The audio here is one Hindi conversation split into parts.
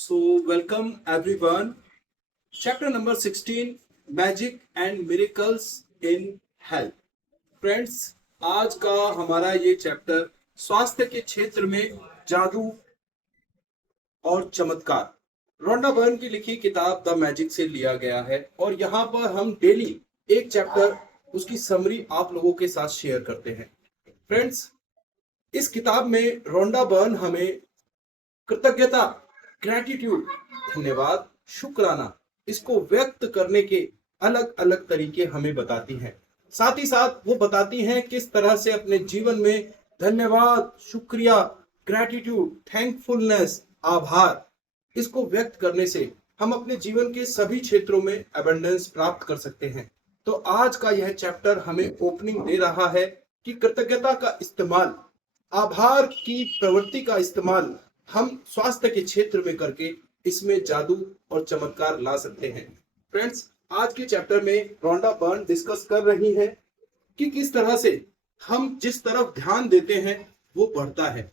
So, welcome everyone. Chapter number 16, Magic and Miracles in Health. Friends, आज का हमारा ये चैप्टर स्वास्थ्य के क्षेत्र में जादू और चमत्कार रोंडा बर्न की लिखी किताब द मैजिक से लिया गया है और यहाँ पर हम डेली एक चैप्टर उसकी समरी आप लोगों के साथ शेयर करते हैं। फ्रेंड्स, इस किताब में रोंडा बर्न हमें कृतज्ञता, ग्रेटिट्यूड, धन्यवाद, शुक्राना, इसको व्यक्त करने के अलग अलग तरीके हमें बताती हैं। साथ ही साथ वो बताती हैं किस तरह से अपने जीवन में धन्यवाद, शुक्रिया, ग्रेटिट्यूड, थैंकफुलनेस, आभार, इसको व्यक्त करने से हम अपने जीवन के सभी क्षेत्रों में अबंडेंस प्राप्त कर सकते हैं। तो आज का यह चैप्टर हमें ओपनिंग दे रहा है कि कृतज्ञता का इस्तेमाल, आभार की प्रवृत्ति का इस्तेमाल हम स्वास्थ्य के क्षेत्र में करके इसमें जादू और चमत्कार ला सकते हैं। फ्रेंड्स, आज के चैप्टर में रोंडा बर्न डिस्कस कर रही हैं कि किस तरह से हम जिस तरफ ध्यान देते हैं वो बढ़ता है।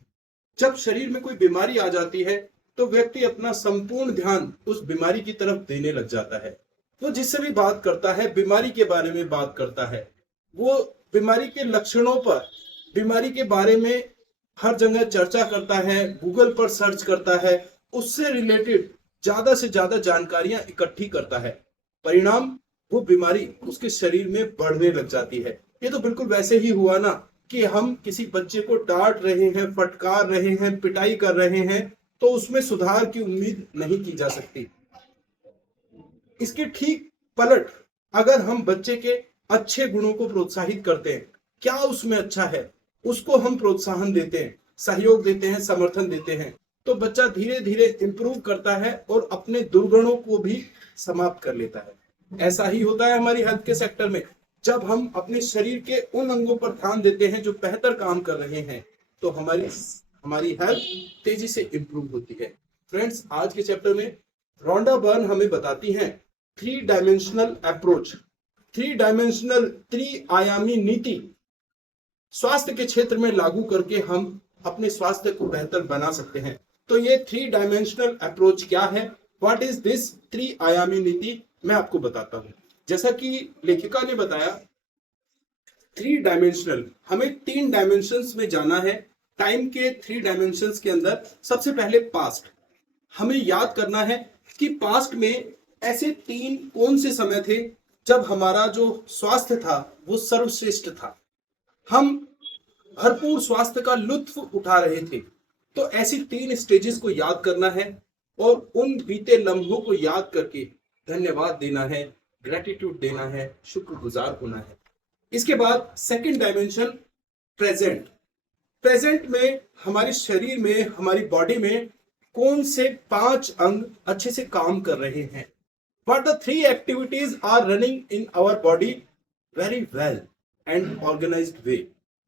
जब शरीर में कोई बीमारी आ जाती है तो व्यक्ति अपना संपूर्ण ध्यान उस बीमारी की तरफ देने लग जाता है। वो जिससे भी बात करता है बीमारी के बारे में बात करता है, वो बीमारी के लक्षणों पर, बीमारी के बारे में हर जगह चर्चा करता है, गूगल पर सर्च करता है, उससे रिलेटेड ज्यादा से ज्यादा जानकारियां इकट्ठी करता है। परिणाम, वो बीमारी उसके शरीर में बढ़ने लग जाती है। ये तो बिल्कुल वैसे ही हुआ ना कि हम किसी बच्चे को डांट रहे हैं, फटकार रहे हैं, पिटाई कर रहे हैं तो उसमें सुधार की उम्मीद नहीं की जा सकती। इसके ठीक पलट अगर हम बच्चे के अच्छे गुणों को प्रोत्साहित करते हैं, क्या उसमें अच्छा है, उसको हम प्रोत्साहन देते हैं, सहयोग देते हैं, समर्थन देते हैं, तो बच्चा धीरे धीरे इंप्रूव करता है और अपने दुर्गुणों को भी समाप्त कर लेता है। ऐसा ही होता है हमारी हेल्थ के सेक्टर में। जब हम अपने शरीर के उन अंगों पर ध्यान देते हैं जो बेहतर काम कर रहे हैं तो हमारी हेल्थ तेजी से इंप्रूव होती है। फ्रेंड्स, आज के चैप्टर में रोंडा बर्न हमें बताती हैं थ्री डायमेंशनल अप्रोच, त्रिआयामी नीति स्वास्थ्य के क्षेत्र में लागू करके हम अपने स्वास्थ्य को बेहतर बना सकते हैं। तो ये थ्री डायमेंशनल अप्रोच क्या है, व्हाट इज दिस त्रिआयामी नीति, मैं आपको बताता हूं। जैसा कि लेखिका ने बताया, थ्री डायमेंशनल, हमें तीन डायमेंशंस में जाना है। टाइम के थ्री डायमेंशंस के अंदर सबसे पहले पास्ट, हमें याद करना है कि पास्ट में ऐसे तीन कौन से समय थे जब हमारा जो स्वास्थ्य था वो सर्वश्रेष्ठ था, हम भरपूर स्वास्थ्य का लुत्फ उठा रहे थे। तो ऐसी तीन स्टेजेस को याद करना है और उन बीते लम्हों को याद करके धन्यवाद देना है, ग्रेटिट्यूड देना है, शुक्रगुजार होना है। इसके बाद सेकंड डायमेंशन, प्रेजेंट। प्रेजेंट में हमारे शरीर में, हमारी बॉडी में कौन से पांच अंग अच्छे से काम कर रहे हैं, what the three activities are running in our body very well and organized way,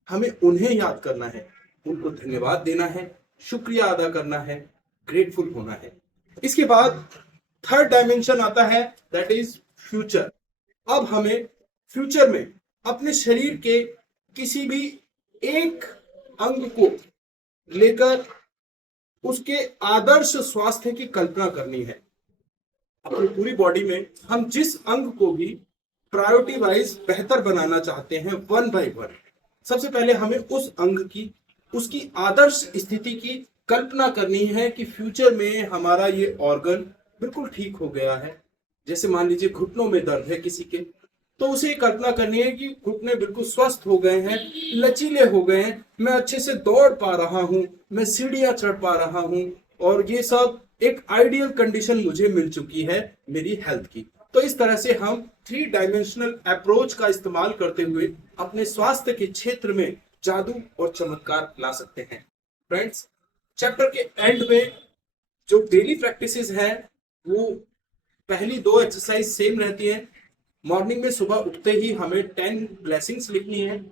हमें उन्हें याद करना है, उनको धन्यवाद देना है, शुक्रिया अदा करना है, ग्रेटफुल होना है। इसके बाद थर्ड डायमेंशन आता है, दैट इज फ्यूचर। अब हमें फ्यूचर में अपने शरीर के किसी भी एक अंग को लेकर उसके आदर्श स्वास्थ्य की कल्पना करनी है। अपनी पूरी बॉडी में हम जिस अंग को भी प्रायोरिटी वाइज बेहतर बनाना चाहते हैं, वन बाय वन, सबसे पहले हमें उस अंग की, उसकी आदर्श स्थिति की कल्पना करनी है कि फ्यूचर में हमारा ये ऑर्गन बिल्कुल ठीक हो गया है। जैसे मान लीजिए घुटनों में दर्द है किसी के, तो उसे कल्पना करनी है कि घुटने बिल्कुल स्वस्थ हो गए हैं, लचीले हो गए हैं, मैं अच्छे से दौड़ पा रहा हूं, मैं सीढ़ियां चढ़ पा रहा हूं और ये सब एक आइडियल कंडीशन मुझे मिल चुकी है मेरी हेल्थ की। तो इस तरह से हम थ्री डायमेंशनल अप्रोच का इस्तेमाल करते हुए अपने स्वास्थ्य के क्षेत्र में जादू और चमत्कार ला सकते हैं। फ्रेंड्स, चैप्टर के एंड में जो डेली प्रैक्टिसेस हैं वो पहली दो एक्सरसाइज सेम रहती हैं। मॉर्निंग में सुबह उठते ही हमें 10 ब्लेसिंग्स लिखनी है,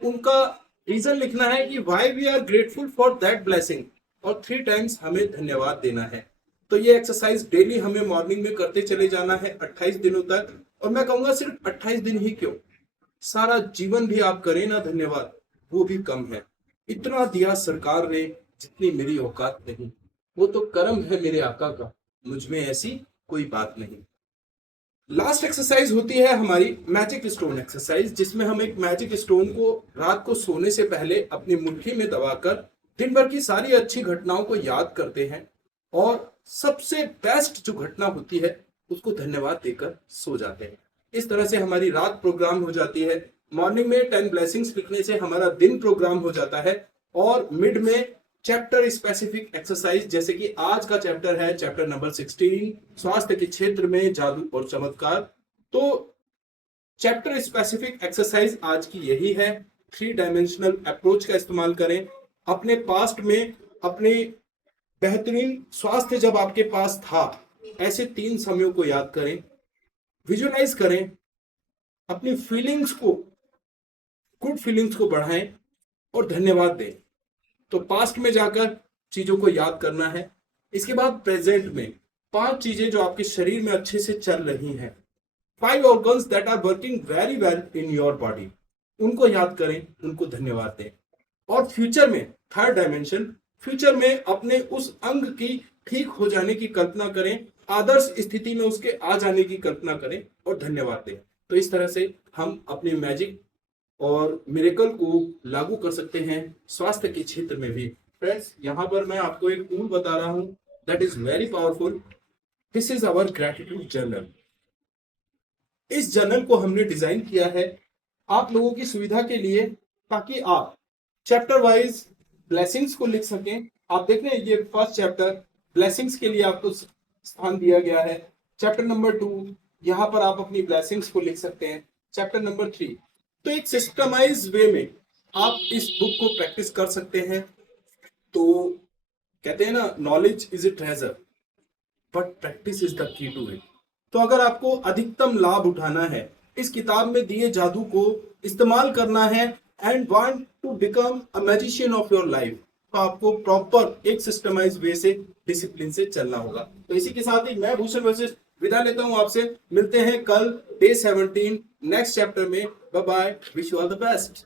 उनका रीजन लिखना है कि why we are grateful for that blessing, और 3 टाइम्स हमें धन्यवाद देना है। तो ये एक्सरसाइज डेली हमें मॉर्निंग में करते चले जाना है 28 दिनों तक। और मैं कहूंगा सिर्फ 28 दिन ही क्यों, सारा जीवन भी आप करें ना धन्यवाद, वो भी कम है। इतना दिया सरकार ने जितनी मेरी औकात नहीं, वो तो कर्म है मेरे आका का, मुझ में ऐसी कोई बात नहीं। लास्ट एक्सरसाइज होती है हमारी मैजिक स्टोन एक्सरसाइज, जिसमें हम एक मैजिक स्टोन को रात को सोने से पहले अपनी मुट्ठी में दबाकर दिन भर की सारी अच्छी घटनाओं को याद करते हैं और सबसे बेस्ट जो घटना होती है उसको धन्यवाद देकर सो जाते हैं। इस तरह से हमारी रात प्रोग्राम हो जाती है। मॉर्निंग में 10 ब्लेसिंग्स लिखने से हमारा दिन प्रोग्राम हो जाता है और मिड में चैप्टर स्पेसिफिक एक्सरसाइज, जैसे कि आज का चैप्टर है चैप्टर नंबर 16, स्वास्थ्य के क्षेत्र में जादू और चमत्कार। तो चैप्टर स्पेसिफिक एक्सरसाइज आज की यही है। 3 डायमेंशनल अप्रोच का इस्तेमाल करें। अपने पास्ट में अपने बेहतरीन स्वास्थ्य जब आपके पास था, ऐसे 3 समयों को याद करें, विजुअलाइज करें, अपनी फीलिंग्स को, गुड फीलिंग्स को बढ़ाएं और धन्यवाद दें। तो पास्ट में जाकर चीजों को याद करना है। इसके बाद प्रेजेंट में 5 चीजें जो आपके शरीर में अच्छे से चल रही हैं, 5 organs that are working very well in your body, उनको याद करें, उनको धन्यवाद दें। और फ्यूचर में 3rd डायमेंशन, फ्यूचर में अपने उस अंग की ठीक हो जाने की कल्पना करें, आदर्श स्थिति में उसके आ जाने की कल्पना करें और धन्यवाद दें। तो इस तरह से हम अपने मैजिक और मिरेकल को लागू कर सकते हैं स्वास्थ्य के क्षेत्र में भी। फ्रेंड्स, यहाँ पर मैं आपको एक टूल बता रहा हूँ that is very powerful. This is our gratitude journal. इस जर्नल को हमने डिजाइन किया है आप लोगों की सुविधा के लिए, ताकि आप चैप्टर वाइज ब्लेसिंग्स को लिख सकें। आप देख रहे हैं ये फर्स्ट चैप्टर, ब्लेसिंग्स के लिए आपको स्थान दिया गया है। चैप्टर नंबर 2, यहाँ पर आप अपनी ब्लेसिंग्स को लिख सकते हैं। चैप्टर नंबर 3, तो एक सिस्टमाइज वे में आप इस बुक को प्रैक्टिस कर सकते हैं। तो कहते हैं ना, knowledge is a treasure but practice is the key to it. तो अगर आपको अधिकतम लाभ उठाना है, इस किताब में दिए जादू को इस्तेमाल करना है and want to become a magician of your life, तो आपको प्रॉपर एक सिस्टमाइज वे से, डिसिप्लिन से चलना होगा। तो इसी के साथ ही मैं भूषण वशिष्ठ विदा लेता हूं आपसे। मिलते हैं कल डे 17 नेक्स्ट चैप्टर में। Bye bye, wish you all the best.